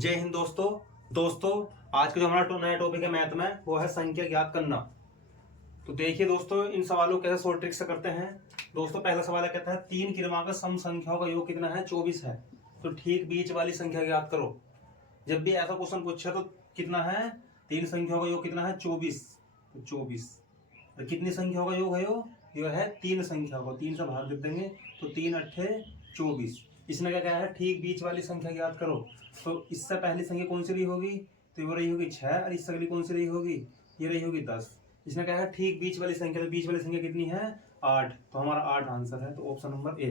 जय हिंद दोस्तों आज का जो हमारा नया टॉपिक है मैथ में वो है संख्या ज्ञात करना। तो देखिए दोस्तों, इन सवालों को कैसे शॉर्ट ट्रिक से करते हैं। दोस्तों पहला सवाल है, कहता है 3 क्रमांक सम संख्याओं का योग कितना है, 24 है। तो ठीक बीच वाली संख्या ज्ञात करो। जब भी ऐसा क्वेश्चन पूछे तो कितना है, 3 संख्याओं का योग कितना है, 24। तो 24 तो कितनी संख्याओं का योग है, यो है 3 संख्याओं को 3 से भाग दे देंगे तो 3 अट्ठे 24। इसने क्या कहा है, ठीक बीच वाली संख्या ज्ञात करो। तो इससे पहली संख्या कौन सी रही होगी, तो वो रही होगी 6, और इससे अगली कौन सी रही होगी, ये रही होगी 10। इसने कहा है ठीक बीच वाली संख्या, तो बीच वाली संख्या कितनी है, 8। तो हमारा 8 आंसर है। तो option number A,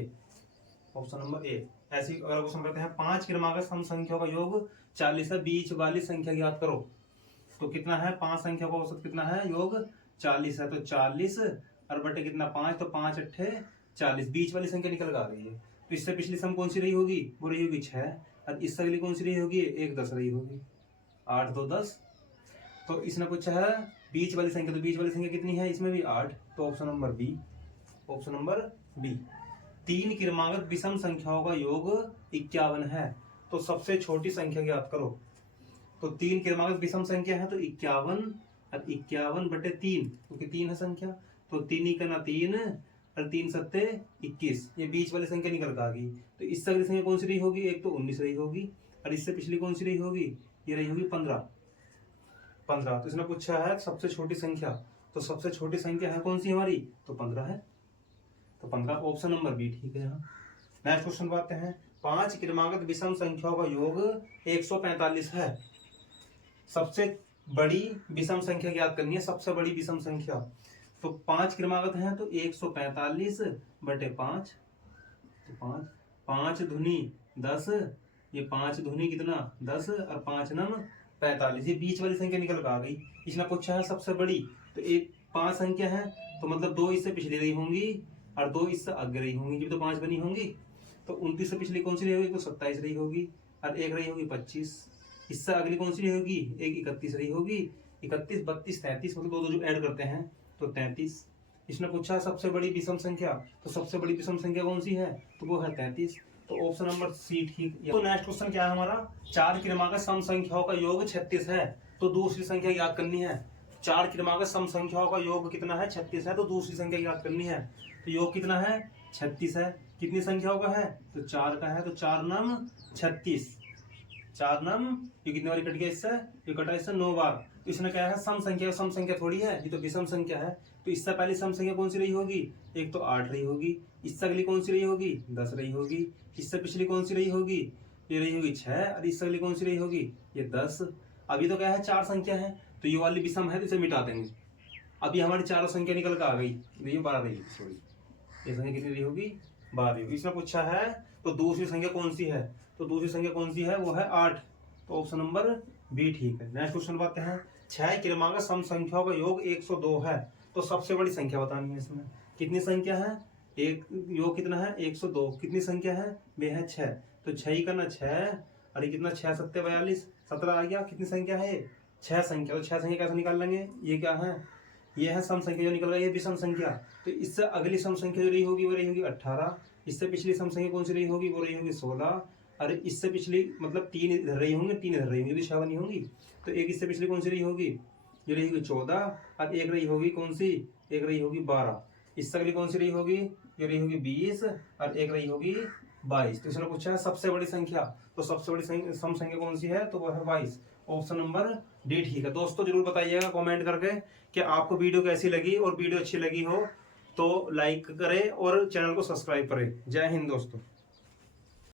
option number A. ऐसे अगर क्वेश्चन करते हैं 5 क्रमांक सम संख्याओं का योग 40 है, बीच वाली संख्या ज्ञात करो। तो कितना है, 5 संख्या का औसत कितना है, योग 40 है। तो 40 और बटे कितना 5, तो 5 अट्ठे 40। बीच वाली संख्या निकल आ रही है। तो इससे पिछली सम कौन सी रही होगी, वो रही होगी 6, और इससे अगली कौन सी रही होगी, 1 10 रही होगी। 8 2 10। तो इसने पूछा है बीच वाली संख्या, तो बीच वाली संख्या कितनी है, इसमें भी 8। तो option number B, option number B. 3 क्रमांक विषम संख्याओं का योग 51 है। तो सबसे छोटी संख्या ज्ञात करो। तो 3 क्रमांक विषम संख्या है, तो 51 और 51 बटे 3, क्योंकि 3 है संख्या। तो 3 ही करना 3 और 3 सत्ते 21। ये बीच वाली संख्या निकल कर आ गई। तो इससे अगली संख्या कौन सी रही होगी, एक तो 19 रही होगी, और इससे पिछली कौन सी रही होगी, ये रही होगी 15। तो इसने पूछा है सबसे छोटी संख्या। तो सबसे छोटी संख्या है कौन सी हमारी, तो 15 है। तो 15 ऑप्शन नंबर बी ठीक है। यहाँ नेक्स्ट क्वेश्चन बात हैं, 5 क्रमांक विषम संख्याओं का योग 145 है। सबसे बड़ी विषम संख्या ज्ञात करनी है, सबसे बड़ी विषम संख्या। तो 5 क्रमांक हैं, तो 145 बटे 5। तो 5 5 धुनी 10, ये 5 धुनी कितना 10, और 5 नम 45। ये बीच वाली संख्या निकल कर आ गई। इसने पूछा है सबसे बड़ी। तो एक 5 संख्या है, तो मतलब 2 इससे पिछली रही होंगी और 2 इससे आगे रही होंगी, जब तो 5 बनी होंगी। तो 29 से पिछली कौन सी रही होगी, तो 27 रही होगी, और एक रही होगी 25। इससे अगली कौन सी रही होगी, एक 31 रही होगी। 31 32 33, मतलब दो जो ऐड करते हैं तो 33। इसने पूछा सबसे बड़ी विषम संख्या। तो सबसे बड़ी विषम संख्या कौन सी है, तो वो है 33। तो ऑप्शन नंबर सी ठीक। तो नेक्स्ट क्वेश्चन क्या है हमारा, 4 क्रमांक सम संख्याओं का योग 36 है। तो दूसरी संख्या याद करनी है। 4 क्रमांक सम संख्याओं का योग कितना है, 36 है। तो दूसरी संख्या याद करनी है। तो योग कितना है, 36 है। कितनी संख्याओं का है, तो 4 का है। तो 4 नम 36, 4 नम, ये कितनी बार कट गया, इससे ये कटा इससे 9 बार। तो इसने क्या है, सम संख्या थोड़ी है, ये तो विषम संख्या है। तो इससे पहली सम संख्या कौन सी रही होगी, एक तो 8 रही होगी। इससे अगली कौन सी रही होगी, 10 रही होगी। इससे पिछली कौन सी रही होगी, ये रही होगी 6, और इससे अगली कौन सी रही होगी, ये 10। अभी तो क्या है, 4 संख्या है, तो ये वाली विषम है, तो इसे मिटा देंगे। अभी हमारी चारों संख्या निकल कर आ गई, ये 12 रही, सॉरी ये संख्या कितनी रही होगी, 12 रही होगी। इसने पूछा है तो दूसरी संख्या कौन सी है। तो दूसरी संख्या कौन सी है, वो है 8। तो ऑप्शन नंबर बी ठीक है। नेक्स्ट क्वेश्चन बात हैं, 6 क्रमांक सम संख्याओं का योग 102 है। तो सबसे बड़ी संख्या बतानी है। इसमें कितनी संख्या है, एक योग कितना है, 102। कितनी संख्या है, वे है 6। तो 6 ही करना 6, और ये कितना 6 सत्ते 42, 17 आ गया। कितनी संख्या है, 6 संख्या। तो 6 संख्या कैसे निकाल लेंगे, ये क्या है, ये है सम संख्या जो निकल गई, ये विषम संख्या। तो इससे अगली सम संख्या जो रही होगी वो रही होगी 18। इससे पिछली सम संख्या कौन सी रही होगी, वो रही होगी 16। और इससे पिछली मतलब 3 इधर रही होंगी, 3 इधर रही होंगी, दिशा बनी होंगी। तो एक इससे पिछली कौन सी रही होगी, ये रही होगी 14, और एक रही होगी कौन सी, एक रही होगी 12। इससे अगली कौन सी रही होगी, ये रही होगी 20, और एक रही होगी 22। तो इसने पूछा है सबसे बड़ी संख्या। तो सबसे बड़ी सम संख्या कौन सी है, तो वो है 22। ऑप्शन नंबर डी ठीक है। दोस्तों जरूर बताइएगा कमेंट करके कि आपको वीडियो कैसी लगी, और वीडियो अच्छी लगी हो तो लाइक करें और चैनल को सब्सक्राइब करें। जय हिंद दोस्तों।